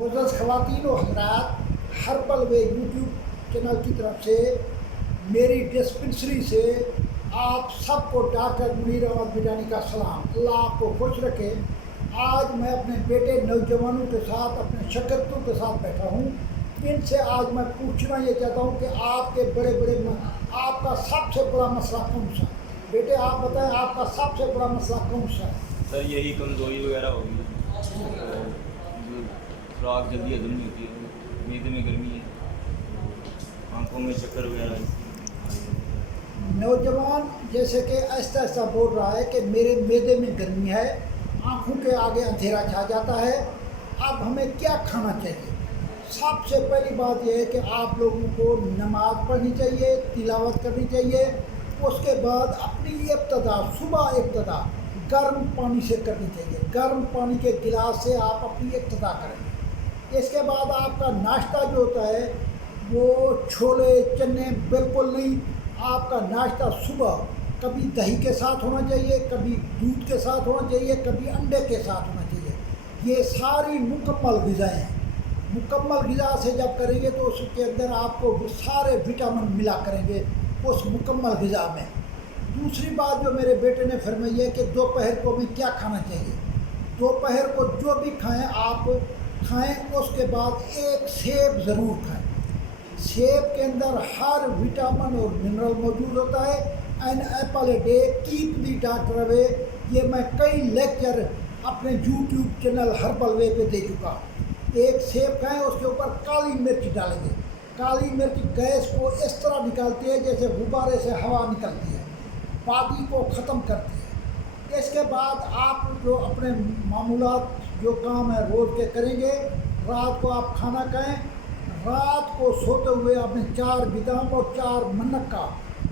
मोअज़्ज़ज़ ख़वातीन व हज़रात, हर्बल वे YouTube channel की तरफ से मेरी डिस्पेंसरी से आप सबको डॉक्टर मुनीर अहमद बिजानी का सलाम। अल्लाह आपको खुश रखे। आज मैं अपने बेटे नौजवानों के साथ, अपने शागिर्दों के साथ बैठा हूँ। इनसे आज मैं पूछना ये चाहता हूँ कि आपके आपका सबसे बड़ा मसला कौन सा है? बेटे आप बताएं, आपका सबसे बड़ा मसला कौन सा है? सर यही कमज़ोरी वगैरह होगी, खुराक जल्दी हजम नहीं होती है, नींद में गर्मी है, आंखों में चक्कर वगैरह। नौजवान जैसे कि ऐसा ऐसा बोल रहा है कि मेरे मैदे में गर्मी है, आँखों के आगे अंधेरा छा जाता है, अब हमें क्या खाना चाहिए? सबसे पहली बात यह है कि आप लोगों को नमाज़ पढ़नी चाहिए, तिलावत करनी चाहिए। उसके बाद अपनी इब्तिदा सुबह गर्म पानी से करनी चाहिए। गर्म पानी के गिलास से आप अपनी इब्तिदा करेंगे। इसके बाद आपका नाश्ता जो होता है वो छोले चने बिल्कुल नहीं। आपका नाश्ता सुबह कभी दही के साथ होना चाहिए, कभी दूध के साथ होना चाहिए, कभी अंडे के साथ होना चाहिए। ये सारी मुकम्मल ग़िज़ाएँ हैं। मुकम्मल ग़िज़ा से जब करेंगे तो उसके अंदर आपको सारे विटामिन मिला करेंगे उस मुकम्मल ग़िज़ा में। दूसरी बात जो मेरे बेटे ने फरमाई है कि दोपहर को भी क्या खाना चाहिए। दोपहर को जो भी खाएं आप खाएं, उसके बाद एक सेब ज़रूर खाएं। सेब के अंदर हर विटामिन और मिनरल मौजूद होता है। An apple a day keep the doctor away, ये मैं कई लेक्चर अपने यूट्यूब चैनल हर्बल वे पे दे चुका। एक सेब खाएं, उसके ऊपर काली मिर्च डालेंगे। काली मिर्च गैस को इस तरह निकालती है जैसे गुब्बारे से हवा निकलती है, वादी को ख़त्म करती है। इसके बाद आप जो अपने मामूलात जो काम है रोज़ के करेंगे। रात को आप खाना खाएं। रात को सोते हुए आपने 4 बादाम और 4 मनक्का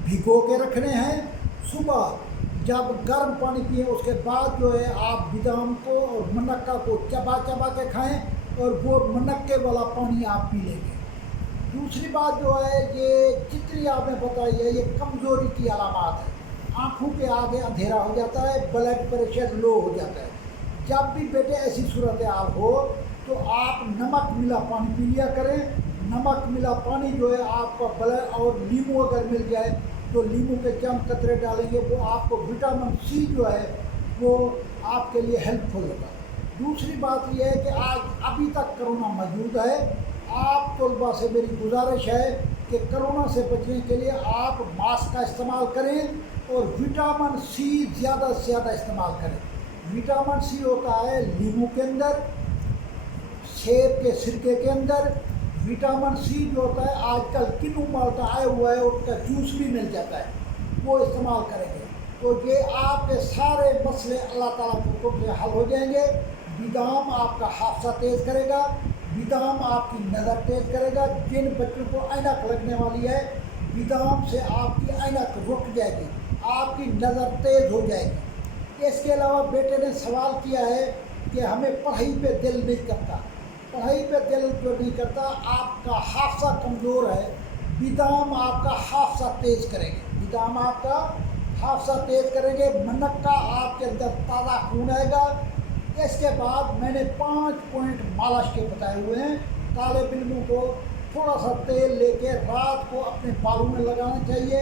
भिगो के रखने हैं। सुबह जब गर्म पानी पिए उसके बाद जो है आप बादाम को और मनक्का को चबा चबा के खाएं और वो मनक्के वाला पानी आप पी लेंगे। दूसरी बात जो है, ये जितनी आपने बताई है ये कमज़ोरी की अलामत है। आँखों के आगे अंधेरा हो जाता है, ब्लड प्रेशर लो हो जाता है। जब भी बेटे ऐसी सूरत हाल हो तो आप नमक मिला पानी पी लिया करें। नमक मिला पानी जो है आपका ब्लड, और नींबू अगर मिल जाए तो नींबू के चंद कतरे डालेंगे, वो आपको विटामिन सी जो है वो आपके लिए हेल्पफुल होगा। दूसरी बात यह है कि आज अभी तक कोरोना मौजूद है। आप तलबा से मेरी गुजारिश है कि कोरोना से बचने के लिए आप मास्क का इस्तेमाल करें और विटामिन सी ज़्यादा से ज़्यादा इस्तेमाल करें। विटामिन सी होता है नींबू के अंदर, सेब के सिरके के अंदर। विटामिन सी जो होता है आजकल किन्नू माल्टा आया हुआ है, उसका जूस भी मिल जाता है, वो इस्तेमाल करेंगे तो ये आपके सारे मसले अल्लाह ताला के हुक्म से हल हो जाएंगे। बादाम आपका हादसा तेज़ करेगा, बादाम आपकी नज़र तेज़ करेगा। जिन बच्चों को ऐनक लगने वाली है, बादाम से आपकी ऐनक रुक जाएगी, आपकी नज़र तेज़ हो जाएगी। इसके अलावा बेटे ने सवाल किया है कि हमें पढ़ाई पे दिल नहीं करता। पढ़ाई पे दिल जो नहीं करता, आपका हादसा कमज़ोर है, बादाम आपका हादसा तेज़ करेंगे। बादाम आपका हादसा तेज़ करेंगे। मनक्का आपके अंदर ताज़ा खून आएगा। इसके बाद मैंने 5 पॉइंट मालिश के बताए हुए हैं। तालिब इल्मों को थोड़ा सा तेल लेके रात को अपने बालों में लगाना चाहिए,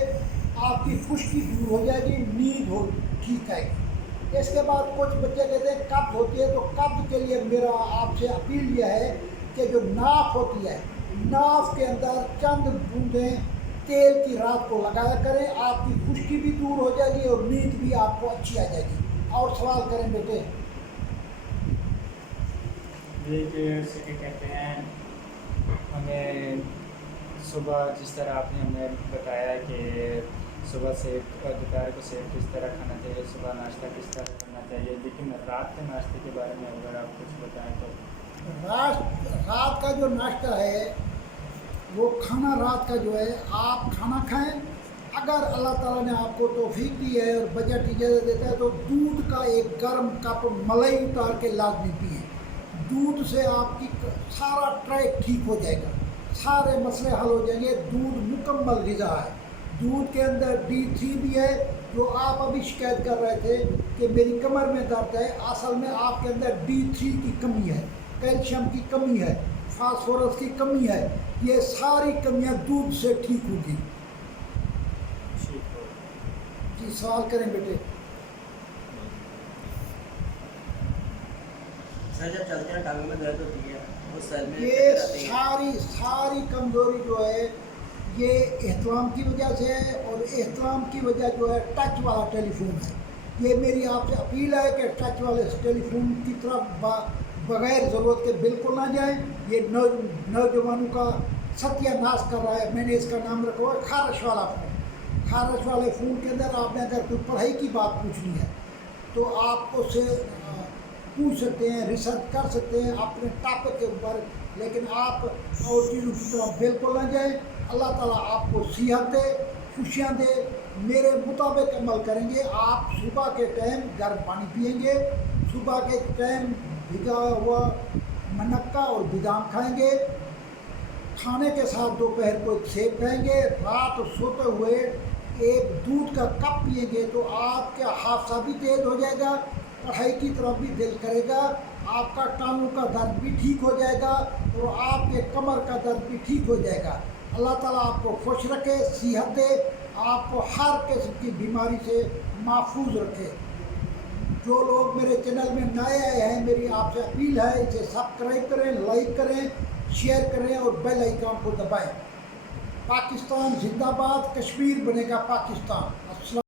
आपकी खुश्की दूर हो जाएगी, नींद हो ठीक आएगी। इसके बाद कुछ बच्चे कहते हैं कब्ज़ होती है, तो कब्ज़ के लिए मेरा आपसे अपील यह है कि जो नाफ होती है, नाफ के अंदर चंद बूंदें तेल की रात को लगाया करें, आपकी खुश्की भी दूर हो जाएगी और नींद भी आपको अच्छी आ जाएगी। और सवाल करें बेटे। ये कहते हैं हमें सुबह जिस तरह आपने हमें बताया कि सुबह सेब और दोपहर को सेब किस तरह खाना चाहिए, सुबह नाश्ता किस तरह करना चाहिए, लेकिन रात के नाश्ते के बारे में अगर आप कुछ बताएं तो। रात का जो नाश्ता है वो खाना रात का जो है आप खाना खाएं। अगर अल्लाह ताला ने आपको तौफीक दी है और बजट इजाज़त देता है तो दूध का एक गर्म कप मलाई उतार के लाजमी पिए। दूध से आपकी सारा ट्रैक ठीक हो जाएगा, सारे मसले हल हो जाएंगे। दूध मुकम्मल ग़िज़ा है। दूध के अंदर D3 भी है, जो आप अभी शिकायत कर रहे थे कि मेरी कमर में दर्द है, असल में आपके अंदर D3 की कमी है। कैल्शियम की कमी है, फास्फोरस की कमी है, ये सारी कमियां दूध से ठीक होगी। ठीक हो। जी सवाल करें बेटे। सर जब चलते हैं टांगों में दर्द होती है, वो सर में ये चक्कर आते हैं। सारी कमज़ोरी जो है ये एहतराम की वजह से है, और एहतराम की वजह जो है टच वाला टेलीफोन है। ये मेरी आपसे अपील है कि टच वाले टेलीफोन की तरफ बगैर ज़रूरत के बिल्कुल ना जाएं। ये नौजवानों का सत्यानाश कर रहा है। मैंने इसका नाम रखा हुआ है खारश वाला फ़ोन। खारश वाले फ़ोन के अंदर आपने अगर कोई पढ़ाई की बात पूछनी है तो आप उससे पूछ सकते हैं, रिसर्च कर सकते हैं अपने टॉपिक के ऊपर, लेकिन आप और चीज़ों की तरफ बिल्कुल ना जाएं। अल्लाह ताला आपको सेहत दे, खुशियाँ दे। मेरे मुताबिक अमल करेंगे। आप सुबह के टाइम गर्म पानी पिएंगे, सुबह के टाइम भिगा हुआ मनक्का और बादाम खाएंगे, खाने के साथ दोपहर को एक सेब खाएंगे, रात सोते हुए एक दूध का कप पिएंगे तो आपका हादसा भी तेज हो जाएगा, पढ़ाई की तरफ भी दिल करेगा, आपका टांगों का दर्द भी ठीक हो जाएगा और आपके कमर का दर्द भी ठीक हो जाएगा। अल्लाह ताला आपको खुश रखे, सेहत दे, आपको हर किस्म की बीमारी से महफूज रखे। जो लोग मेरे चैनल में नए आए हैं, मेरी आपसे अपील है इसे सब्सक्राइब करें, लाइक करें, शेयर करें और बेल आइकन को दबाएं। पाकिस्तान जिंदाबाद, कश्मीर बनेगा पाकिस्तान।